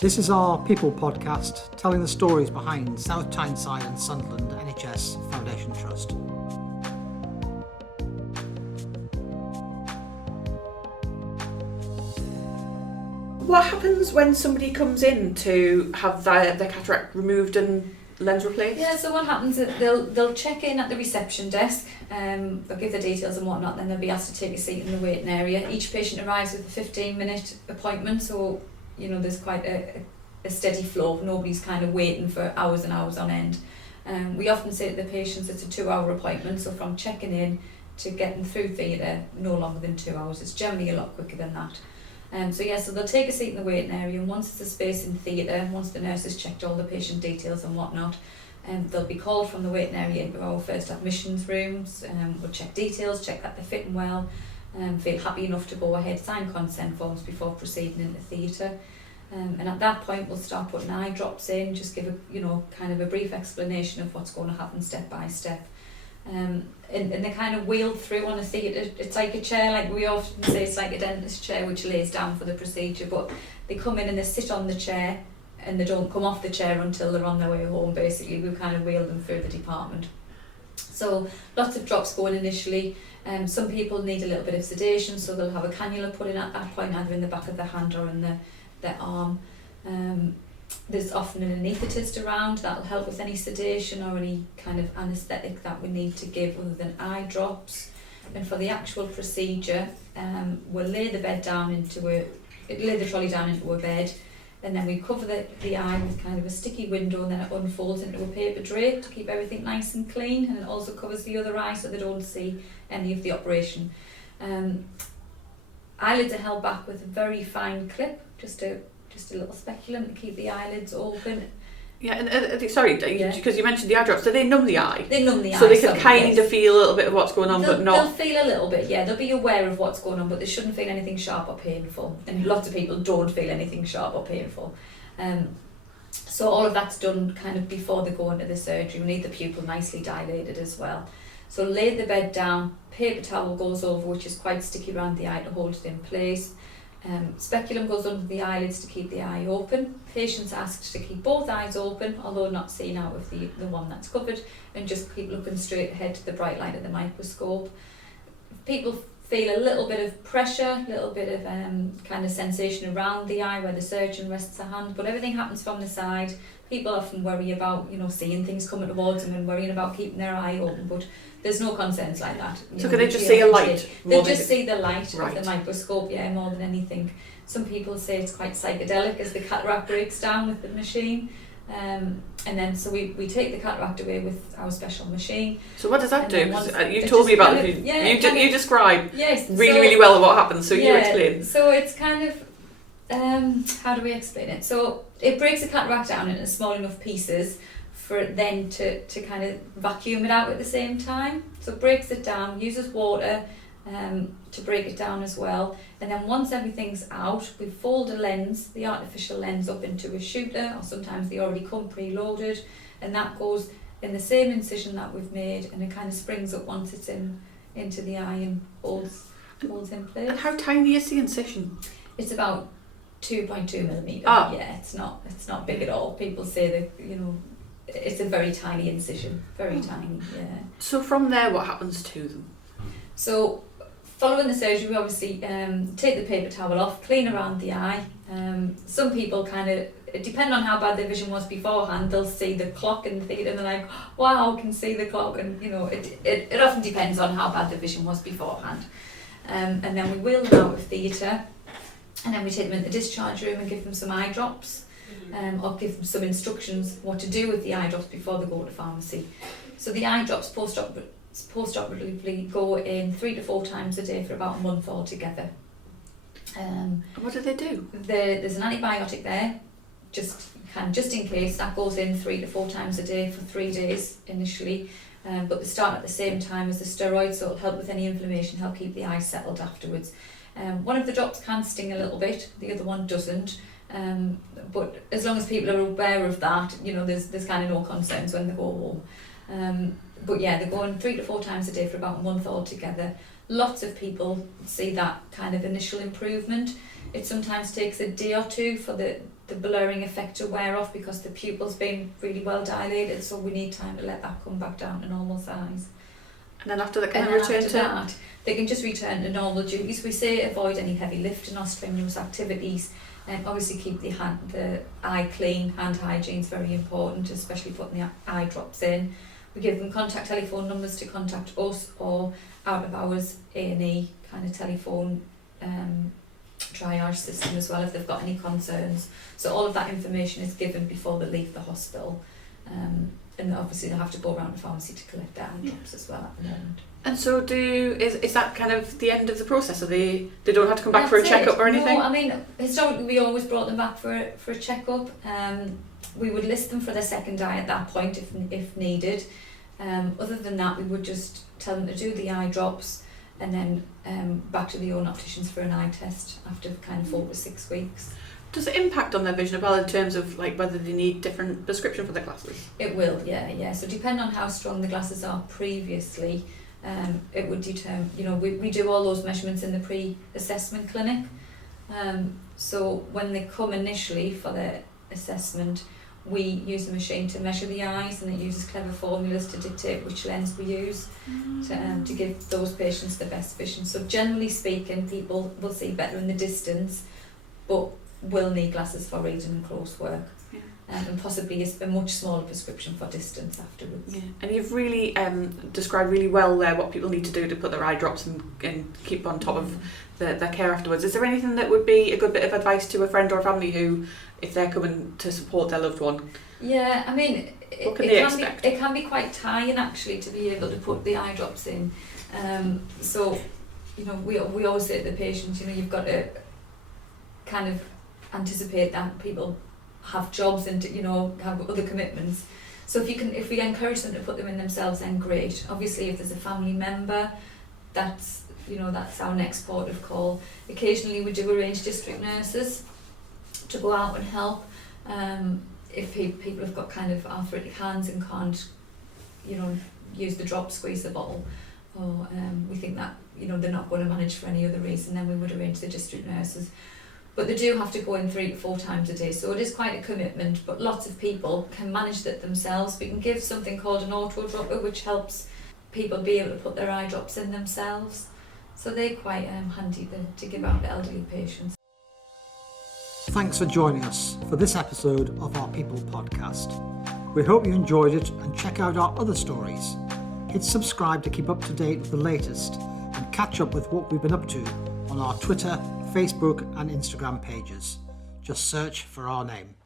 This is our People podcast, telling the stories behind South Tyneside and Sunderland NHS Foundation Trust. What happens when somebody comes in to have their cataract removed and lens replaced? Yeah, so what happens is they'll check in at the reception desk, they'll give the details and whatnot, then they'll be asked to take a seat in the waiting area. Each patient arrives with a 15-minute appointment, so there's quite a steady flow. Nobody's kind of waiting for hours and hours on end. We often say to the patients it's a 2-hour appointment, so from checking in to getting through theatre, no longer than 2 hours. It's generally a lot quicker than that. So they'll take a seat in the waiting area, and once there's a space in theatre, once the nurse has checked all the patient details and whatnot, they'll be called from the waiting area into our first admissions rooms. We'll check details, check that they're fitting well, feel happy enough to go ahead, sign consent forms before proceeding into theatre. And at that point we'll start putting eye drops in, just give a brief explanation of what's going to happen step by step. And they're kind of wheeled through on a theatre. It's like a chair, like we often say, it's like a dentist chair which lays down for the procedure, but they come in and they sit on the chair and they don't come off the chair until they're on their way home. Basically, we kind of wheel them through the department. So lots of drops going initially. Some people need a little bit of sedation, so they'll have a cannula put in at that point, either in the back of the hand or in their arm. There's often an anaesthetist around that'll help with any sedation or any kind of anaesthetic that we need to give other than eye drops. And for the actual procedure, we'll lay the trolley down into a bed, and then we cover the eye with kind of a sticky window, and then it unfolds into a paper drape to keep everything nice and clean, and it also covers the other eye so they don't see any of the operation. Eyelids are held back with a very fine clip, just a little speculum to keep the eyelids open. Yeah, and sorry, because you mentioned the eye drops, do they numb the eye? They numb the eye. So they can kind of feel a little bit of what's going on, but not... They'll feel a little bit, yeah. They'll be aware of what's going on, but they shouldn't feel anything sharp or painful. And lots of people don't feel anything sharp or painful. So all of that's done kind of before they go into the surgery. We need the pupil nicely dilated as well. So lay the bed down, paper towel goes over, which is quite sticky around the eye to hold it in place. Speculum goes under the eyelids to keep the eye open. Patients asked to keep both eyes open, although not seeing out of the one that's covered, and just keep looking straight ahead to the bright light of the microscope. People feel a little bit of pressure, a little bit of kind of sensation around the eye where the surgeon rests their hand, but everything happens from the side. People often worry about seeing things coming towards them and worrying about keeping their eye open, but there's no concerns like that. So can they just see a light? They just see the light of the microscope, more than anything. Some people say it's quite psychedelic as the cataract breaks down with the machine. And then so we take the cataract away with our special machine. So what does that do? You told me about it. You describe really well what happens, so you explain. So it's kind of, how do we explain it? So it breaks the cataract down into small enough pieces for it then to kind of vacuum it out at the same time. So it breaks it down, uses water to break it down as well. And then once everything's out, we fold a lens, the artificial lens, up into a shooter, or sometimes they already come preloaded, and that goes in the same incision that we've made, and it kind of springs up once it's into the eye and holds in place. And how tiny is the incision? It's about 2.2 millimetre. Oh. Yeah, it's not big at all. People say that it's a very tiny incision, very tiny. Yeah. So from there, what happens to them? So following the surgery, we obviously take the paper towel off, clean around the eye. Some people depend on how bad their vision was beforehand, they'll see the clock in the theatre and they're like, wow, I can see the clock, and it often depends on how bad the vision was beforehand. And then we wheel them out of theatre, and then we take them in the discharge room and give them some eye drops, or give them some instructions what to do with the eye drops before they go to pharmacy. So the eye drops post-operatively go in 3 to 4 times a day for about a month altogether. What do they do? There's an antibiotic there, just in case. That goes in 3 to 4 times a day for 3 days initially, but they start at the same time as the steroids, so it'll help with any inflammation, help keep the eye settled afterwards. One of the drops can sting a little bit, the other one doesn't. But as long as people are aware of that, there's kind of no concerns when they go home. But yeah, they're going 3 to 4 times a day for about a month altogether. Lots of people see that kind of initial improvement. It sometimes takes a day or two for the the blurring effect to wear off because the pupil's been really well dilated, so we need time to let that come back down to normal size. And then after that, can And they then return after to? that, they can just return to normal duties. We say avoid any heavy lifting or strenuous activities, and obviously keep the eye clean. Hand hygiene is very important, especially putting the eye drops in. We give them contact telephone numbers to contact us, or out of hours A&E kind of telephone triage system as well if they've got any concerns. So all of that information is given before they leave the hospital. And obviously they'll have to go around the pharmacy to collect their eye drops as well at the moment. And so is that kind of the end of the process? Or they don't have to come back for a checkup or anything? No, I mean, historically we always brought them back for a checkup. We would list them for their second eye at that point if needed. Other than that, we would just tell them to do the eye drops and then back to the own opticians for an eye test after kind of 4 to 6 weeks. Does it impact on their vision as well in terms of like whether they need different prescription for their glasses? It will, yeah. So depending on how strong the glasses are previously, it would determine, we do all those measurements in the pre-assessment clinic. So when they come initially for their assessment, we use a machine to measure the eyes, and it uses clever formulas to dictate which lens we use to give those patients the best vision. So generally speaking, people will see better in the distance, but will need glasses for reading and close work. Yeah. And possibly a much smaller prescription for distance afterwards. Yeah. And you've really described really well there what people need to do to put their eye drops and keep on top of their care afterwards. Is there anything that would be a good bit of advice to a friend or a family who, if they're coming to support their loved one? Yeah, I mean, What can they expect? it can be quite tiring actually to be able to put the eye drops in. So, we always say to the patients, you've got to kind of anticipate that people have jobs and have other commitments. So if we encourage them to put them in themselves, then great. Obviously, if there's a family member, that's our next port of call. Occasionally, we do arrange district nurses to go out and help. If people have got kind of arthritic hands and can't, use the drop, squeeze the bottle, or we think that they're not going to manage for any other reason, then we would arrange the district nurses. But they do have to go in 3 to 4 times a day, so it is quite a commitment, but lots of people can manage that themselves. We can give something called an auto dropper, which helps people be able to put their eye drops in themselves. So they're quite handy to give out to elderly patients. Thanks for joining us for this episode of our People podcast. We hope you enjoyed it, and check out our other stories. Hit subscribe to keep up to date with the latest, and catch up with what we've been up to on our Twitter, Facebook and Instagram pages. Just search for our name.